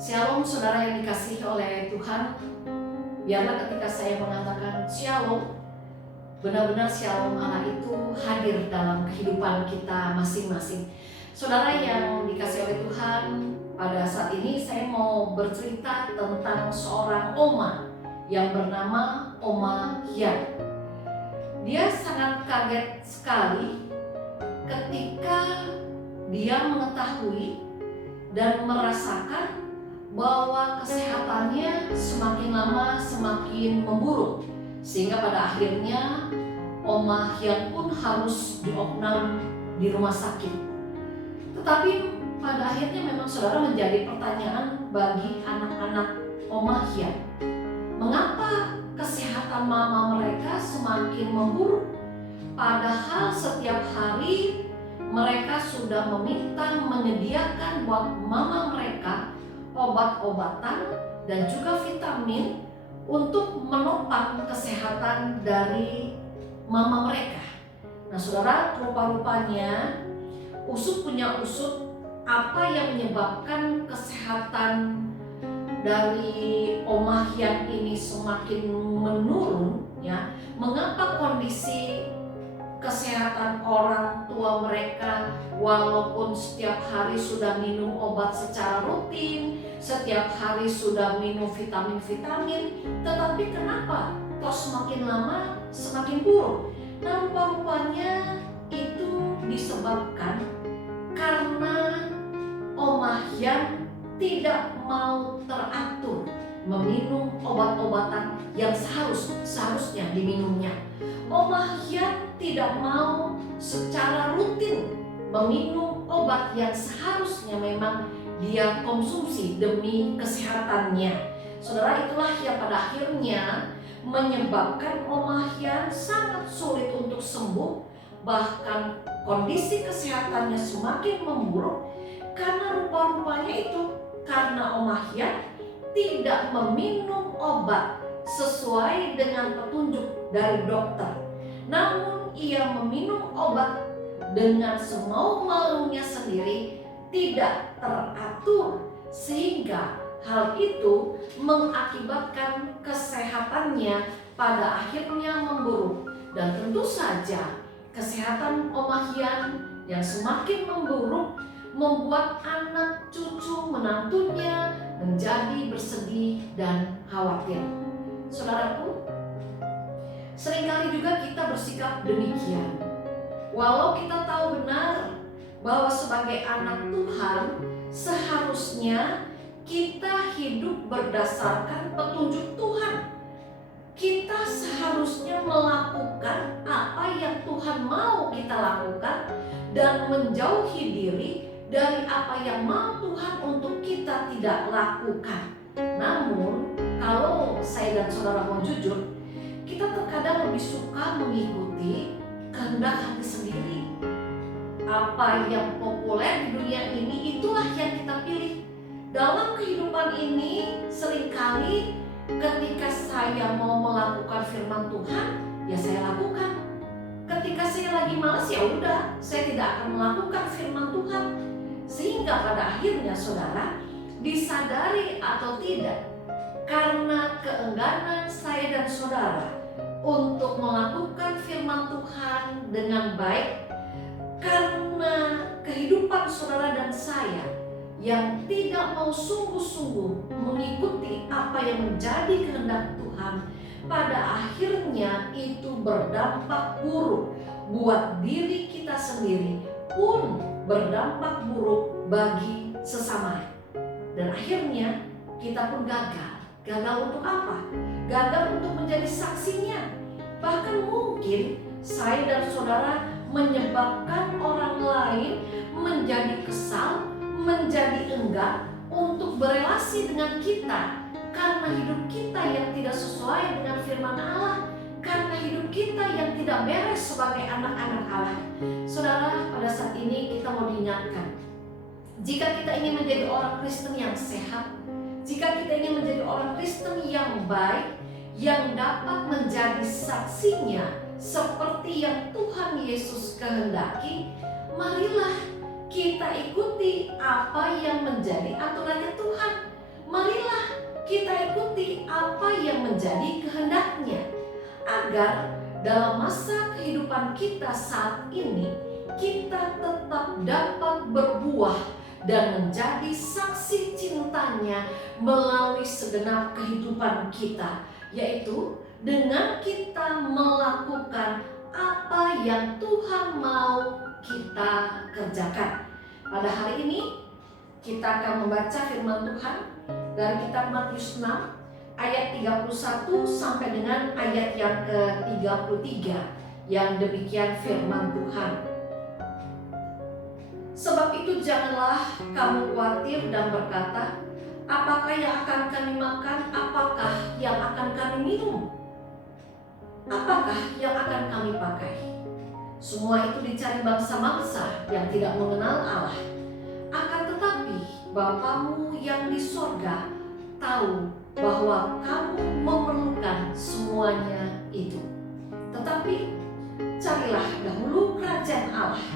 Shalom saudara yang dikasihi oleh Tuhan. Biarlah ketika saya mengatakan shalom, benar-benar shalom Allah itu hadir dalam kehidupan kita masing-masing. Saudara yang dikasihi oleh Tuhan, pada saat ini saya mau bercerita tentang seorang oma yang bernama Oma Hyan. Dia sangat kaget sekali ketika dia mengetahui dan merasakan bahwa kesehatannya semakin lama semakin memburuk, sehingga pada akhirnya Oma Hyan pun harus diopnam di rumah sakit. Tetapi pada akhirnya memang saudara menjadi pertanyaan bagi anak-anak Oma Hyan, mengapa kesehatan mama mereka semakin memburuk, padahal setiap hari mereka sudah meminta menyediakan buat mama mereka obat-obatan dan juga vitamin untuk menopang kesehatan dari mama mereka. Nah saudara, rupa-rupanya usut punya usut apa yang menyebabkan kesehatan dari Oma Hyan ini semakin menurun, ya. Mengapa kondisi kesehatan orang tua mereka walaupun setiap hari sudah minum obat secara rutin, setiap hari sudah minum vitamin-vitamin, tetapi kenapa kok semakin lama semakin buruk? Nah rupa-rupanya itu disebabkan karena Oma Hyan tidak mau teratur meminum obat-obatan yang seharusnya diminumnya. Oma Hyan tidak mau secara rutin meminum obat yang seharusnya memang dia konsumsi demi kesehatannya. Saudara, itulah yang pada akhirnya menyebabkan Oma Hyan sangat sulit untuk sembuh, bahkan kondisi kesehatannya semakin memburuk karena rupa-rupanya itu karena Oma Hyan tidak meminum obat sesuai dengan petunjuk dari dokter. Namun ia meminum obat dengan semau-maunya sendiri, tidak teratur, sehingga hal itu mengakibatkan kesehatannya pada akhirnya memburuk. Dan tentu saja kesehatan Oma Hyan yang semakin memburuk membuat anak cucu menantunya menjadi bersedih dan khawatir. Saudaraku, seringkali juga kita bersikap demikian. Walau kita tahu benar bahwa sebagai anak Tuhan seharusnya kita hidup berdasarkan petunjuk Tuhan. Kita seharusnya melakukan apa yang Tuhan mau kita lakukan dan menjauhi diri dari apa yang mau Tuhan untuk kita tidak lakukan. Namun kalau saya dan saudara mau jujur, kita terkadang lebih suka mengikuti kehendak hati sendiri. Apa yang populer di dunia ini itulah yang kita pilih. Dalam kehidupan ini seringkali ketika saya mau melakukan firman Tuhan, ya saya lakukan. Ketika saya lagi malas, ya udah, saya tidak akan melakukan firman Tuhan. Sehingga pada akhirnya saudara, disadari atau tidak, karena keengganan saya dan saudara untuk melakukan firman Tuhan dengan baik, karena kehidupan saudara dan saya yang tidak mau sungguh-sungguh mengikuti apa yang menjadi kehendak Tuhan, pada akhirnya itu berdampak buruk buat diri kita sendiri pun berdampak buruk bagi sesama. Dan akhirnya kita pun gagal. Gagal untuk apa? Gagal untuk menjadi saksinya. Bahkan mungkin saya dan saudara menyebabkan orang lain menjadi kesal, menjadi enggan untuk berelasi dengan kita karena hidup kita yang tidak sesuai dengan firman Allah, karena hidup kita yang tidak beres sebagai anak-anak Allah. Saudara, pada saat ini kita mau diingatkan, jika kita ingin menjadi orang Kristen yang sehat, jika kita ingin menjadi orang Kristen yang baik, yang dapat menjadi saksinya seperti yang Tuhan Yesus kehendaki, marilah kita ikuti apa yang menjadi aturannya Tuhan. Marilah kita ikuti apa yang menjadi kehendaknya, agar dalam masa kehidupan kita saat ini, kita tetap dapat berbuah dan menjadi saksi cintanya melalui segenap kehidupan kita, yaitu dengan kita melakukan apa yang Tuhan mau kita kerjakan. Pada hari ini kita akan membaca firman Tuhan dari kitab Matius 6 ayat 31 sampai dengan ayat yang ke-33, yang demikian firman Tuhan. Sebab itu janganlah kamu khawatir dan berkata, apakah yang akan kami makan, apakah yang akan kami minum, apakah yang akan kami pakai. Semua itu dicari bangsa-bangsa yang tidak mengenal Allah. Akan tetapi Bapamu yang di sorga tahu bahwa kamu memerlukan semuanya itu. Tetapi carilah dahulu kerajaan Allah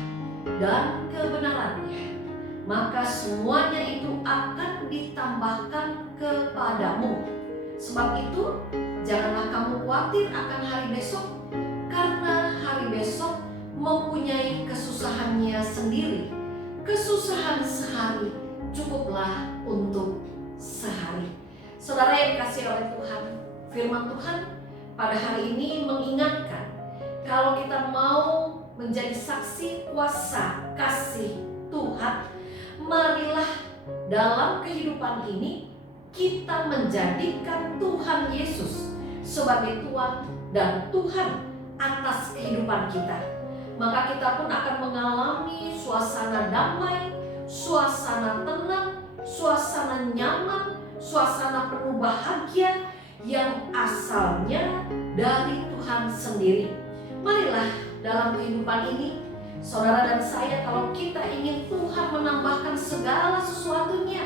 dan kebenarannya, maka semuanya itu akan ditambahkan kepadamu. Sebab itu janganlah kamu khawatir akan hari besok, karena hari besok mempunyai kesusahannya sendiri. Kesusahan sehari cukuplah untuk sehari. Saudara yang dikasihi oleh Tuhan, firman Tuhan pada hari ini mengingatkan, kalau kita mau menjadi saksi kuasa kasih Tuhan, marilah dalam kehidupan ini kita menjadikan Tuhan Yesus sebagai Tuhan dan Tuhan atas kehidupan kita. Maka kita pun akan mengalami suasana damai, suasana tenang, suasana nyaman, suasana penuh bahagia yang asalnya dari Tuhan sendiri. Marilah dalam kehidupan ini, saudara dan saya, kalau kita ingin Tuhan menambahkan segala sesuatunya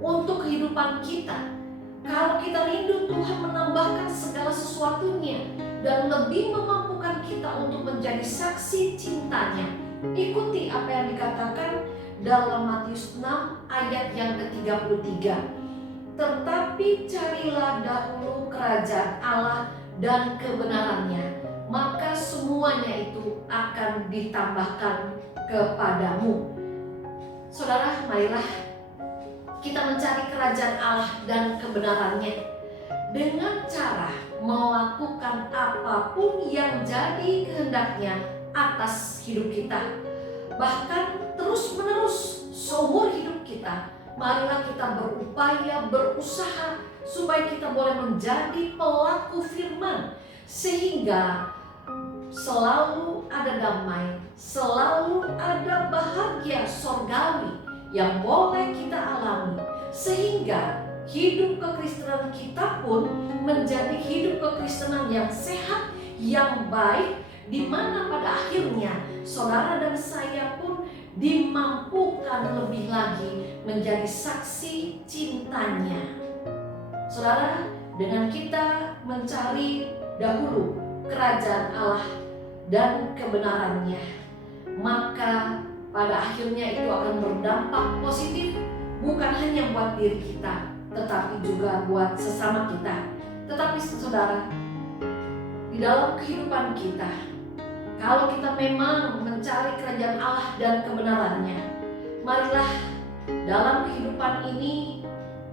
untuk kehidupan kita, kalau kita rindu Tuhan menambahkan segala sesuatunya dan lebih memampukan kita untuk menjadi saksi cintanya, ikuti apa yang dikatakan dalam Matius 6 ayat yang ke-33. Tetapi carilah dahulu kerajaan Allah dan kebenarannya, maka semuanya itu akan ditambahkan kepadamu. Saudara, marilah kita mencari kerajaan Allah dan kebenarannya dengan cara melakukan apapun yang jadi kehendaknya atas hidup kita. Bahkan terus menerus seumur hidup kita, marilah kita berupaya, berusaha supaya kita boleh menjadi pelaku firman, sehingga selalu ada damai, selalu ada bahagia sorgawi yang boleh kita alami, sehingga hidup kekristenan kita pun menjadi hidup kekristenan yang sehat, yang baik, di mana pada akhirnya saudara dan saya pun dimampukan lebih lagi menjadi saksi cintanya. Saudara, dengan kita mencari dahulu kerajaan Allah dan kebenarannya, maka pada akhirnya itu akan berdampak positif, bukan hanya buat diri kita, tetapi juga buat sesama kita. Tetapi saudara, di dalam kehidupan kita, kalau kita memang mencari kerajaan Allah dan kebenarannya, marilah dalam kehidupan ini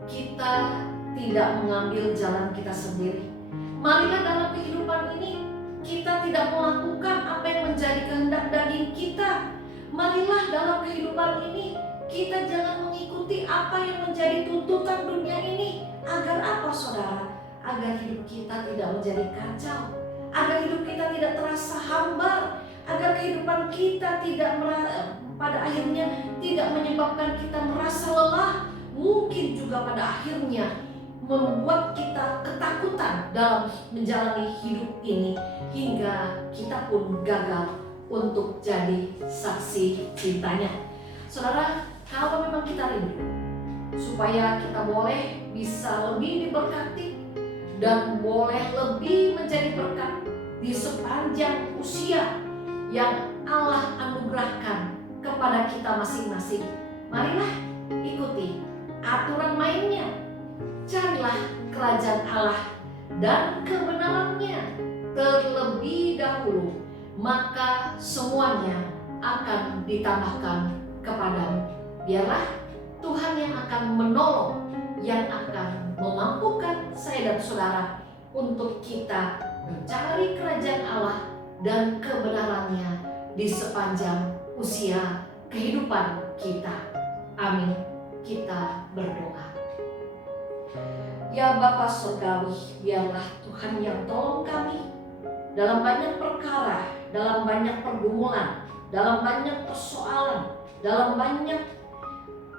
kita tidak mengambil jalan kita sendiri. Marilah dalam kehidupan ini kita tidak melakukan apa yang menjadi kehendak daging kita. Marilah dalam kehidupan ini kita jangan mengikuti apa yang menjadi tuntutan dunia ini. Agar apa saudara? Agar hidup kita tidak menjadi kacau, agar hidup kita tidak terasa hambar, agar kehidupan kita tidak pada akhirnya tidak menyebabkan kita merasa lelah, mungkin juga pada akhirnya membuat kita ketakutan dalam menjalani hidup ini, hingga kita pun gagal untuk jadi saksi cintanya. Saudara, kalau memang kita rindu supaya kita boleh bisa lebih diberkati dan boleh lebih menjadi berkat di sepanjang usia yang Allah anugerahkan kepada kita masing-masing, marilah ikuti aturan mainnya carilah kerajaan Allah dan kebenarannya terlebih dahulu, maka semuanya akan ditambahkan kepadamu. Biarlah Tuhan yang akan menolong, yang akan memampukan saya dan saudara untuk kita mencari kerajaan Allah dan kebenarannya di sepanjang usia kehidupan kita. Amin. Kita berdoa. Ya Bapa Surgawi, biarlah Tuhan yang tolong kami dalam banyak perkara, dalam banyak pergumulan, dalam banyak persoalan, dalam banyak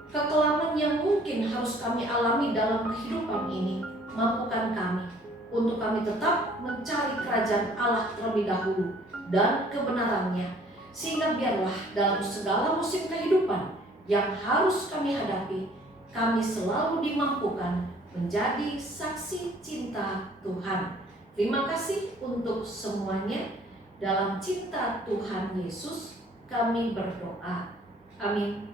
kekelaman yang mungkin harus kami alami dalam kehidupan ini. Mampukan kami untuk kami tetap mencari kerajaan Allah terlebih dahulu dan kebenarannya, sehingga biarlah dalam segala musim kehidupan yang harus kami hadapi, kami selalu dimampukan menjadi saksi cinta Tuhan. Terima kasih untuk semuanya. Dalam cinta Tuhan Yesus kami berdoa. Amin.